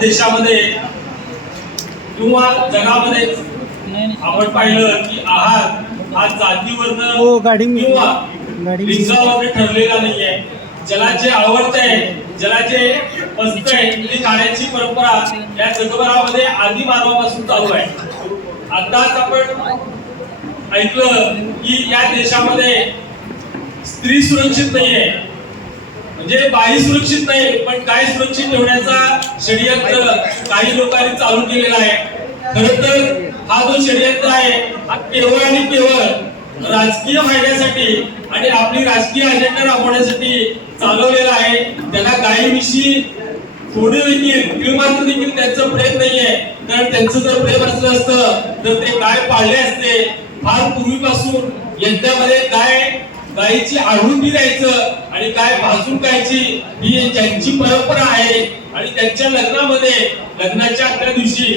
देशामध्ये किंवा जगामध्ये आपण पाहिलं की आहार हा जातीवरनं हो, किंवा लिंगावरनं ठरलेला नाहीये. ज्याला जे आवडतंय ज्याला जे पसतंय ते खाण्याची परंपरा या जगभरामध्ये आधी मानवापासून चालू आहे. आताच आपण ऐकलं की या देशामध्ये स्त्री सुरक्षित नाहीये. म्हणजे बाई सुरक्षित नाही पण काय सुरक्षित ठेवण्याचा षडयंत्र काही लोकांनी चालू केलेला आहे. खर तर हा जो षडयंत्र आहे हा केवळ आणि केवळ राजकीय फायद्यासाठी आणि आपली राजकीय अजेंडा राबवण्यासाठी चालवलेला आहे. त्याला गायीविषयी थोडे देखील तीळ मात्र देखील त्यांचं प्रेम नाहीये. कारण त्यांचं जर प्रेम असलं असतं तर ते गाय पाळले असते? फार पूर्वीपासून यज्ञामध्ये गाय गायीची आढळून द्यायचं? आणि काय भाजून खायची ही त्यांची परंपरा आहे आणि त्यांच्या लग्नामध्ये लग्नाच्या आदल्या दिवशी.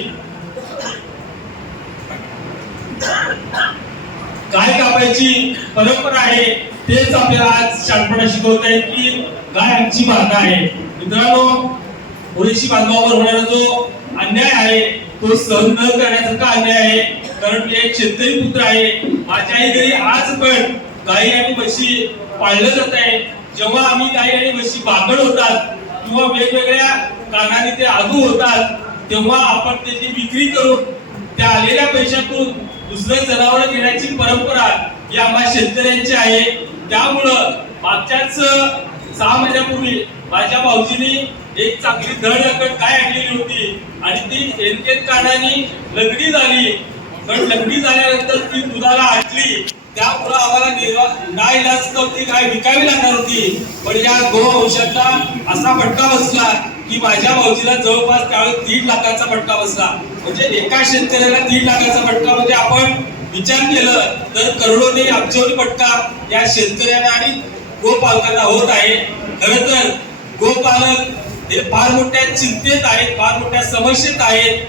गाय कापायची परंपरा आहे तेच आपल्याला आज शानपणा शिकवत आहे की गाय आमची माता आहे. मित्रांनो पुरेशी बांधवावर होणारा जो अन्याय आहे तो सहन न करण्यासारखा अन्याय आहे. कारण मी एक शेतकरी पुत्र आहे. माझ्याही घरी आज पण गायी आणि म्हशी पाळलं जात आहे जेव्हा आम्ही काही आणि म्हशी बागड होतात किंवा वेगवेगळ्या कारणाने ते आगू होतात तेव्हा आपण त्याची विक्री करून त्या आलेल्या पैशातून दुसरं जनावर घेण्याची परंपरा ही आम्हा शेतकऱ्यांची आहे. त्यामुळं मागच्याच सहा महिन्यापूर्वी माझ्या भाऊजीने एक चांगली धड रकड काय आणलेली होती आणि ती एनकेत कारणाने लग्नी झाली. पण लग्नी झाल्यानंतर ती दुधाला आटली त्यामुळं आम्हाला नाईलाज ती काय विकावी लागणार होती. पण या गोवंशातला असा फटका बसला की माझ्या भाऊजीला जवळपास त्यावेळेस दीड लाखाचा फटका बसला. म्हणजे एका शेतकऱ्याला दीड लाखाचा फटका म्हणजे आपण विचार केलं तर करोडोने अब्जोनी फटका या शेतकऱ्यांना आणि गोपालकांना होत आहे. खर तर गोपालक हे फार मोठ्या चिंतेत आहेत फार मोठ्या समस्येत आहेत.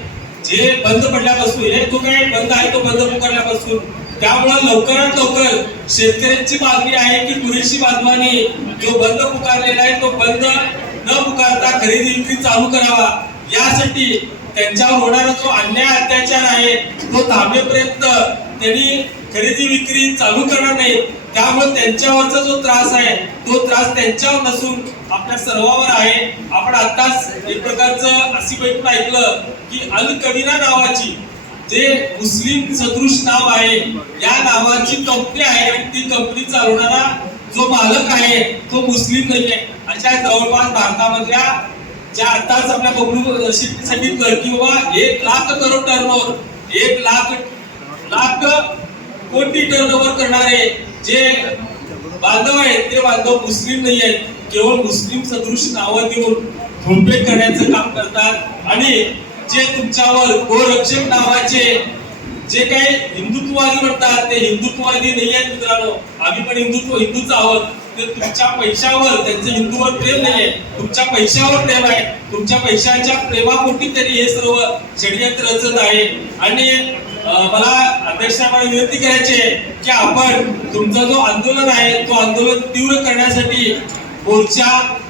जे बंद पडल्यापासून हे तो काय बंद आहे तो बंद पुकारल्यापासून त्यामुळे लवकरात लवकर शेतकऱ्यांची मागणी आहे की पुरेशी बांधवानी जो बंद पुकारलेला आहे तो बंद न पुकारता खरेदी विक्री चालू करावा. यासाठी त्यांच्यावर होणारा जो अन्याय अत्याचार आहे तो थांबेपर्यंत त्यांनी खरेदी विक्री चालू करणार नाही. त्यामुळे त्यांच्यावरचा जो त्रास आहे तो त्रास त्यांच्यावर नसून आपल्या सर्वांवर आहे. आपण आताच एक प्रकारचं अशी बैठक ऐकलं की अल कबीरा नावाची जे मुस्लिम सदृश नाव आहे या नावाची कंपनी आहे आणि ती कंपनी चालवणारा जो मालक आहे तो मुस्लिम नाही आहे. अशा जवळपास भारतामधल्या ज्या आताच आपल्या बघू शेट्टी सांगितलं बाबा एक लाख करोड टर्नओव्हर एक लाख लाख कोटी टर्नओव्हर करणारे जे बांधव आहेत ते बांधव मुस्लिम नाही आहेत. केवळ मुस्लिम सदृश नावं देऊन झोपे करण्याचं काम करतात आणि जे तुमच्यावर गोरक्षक नावाचे जे काही हिंदुत्ववादी म्हणतात ते हिंदुत्ववादी नाही आहेत मित्रांनो. आम्ही पण हिंदुत्व हिंदूच आहोत. ते तुमच्या पैशावर त्यांचं हिंदूवर प्रेम नाहीये तुमच्या पैशावर प्रेम आहे. तुमच्या पैशाच्या प्रेमापोटी तरी हे सर्व षडयंत्र रचत आहे. आणि मला अध्यक्षांना विनंती करायची आहे की आपण तुमचा जो आंदोलन आहे तो आंदोलन तीव्र करण्यासाठी मोर्चा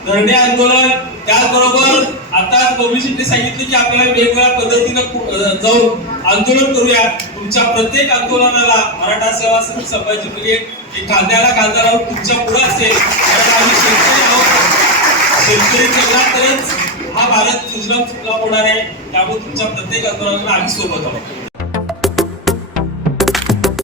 धरणे आंदोलन त्याचबरोबर आता पब्लिसिटी सांगितलं की आपल्याला वेगवेगळ्या पद्धतीनं जाऊन आंदोलन करूया तुमच्या प्रत्येक आंदोलनाला मराठा सेवा समिती संभाजी ब्रिगेड खांद्याला खांदा कांदा लावून तुमच्यापुढे असेल. आम्ही शेतकरी आहोत. शेतकरी केला तरच हा भारत सुजलाम सुफलाम होणार आहे. त्यामुळे तुमच्या प्रत्येक आंदोलनाला आम्ही सोबत आहोत.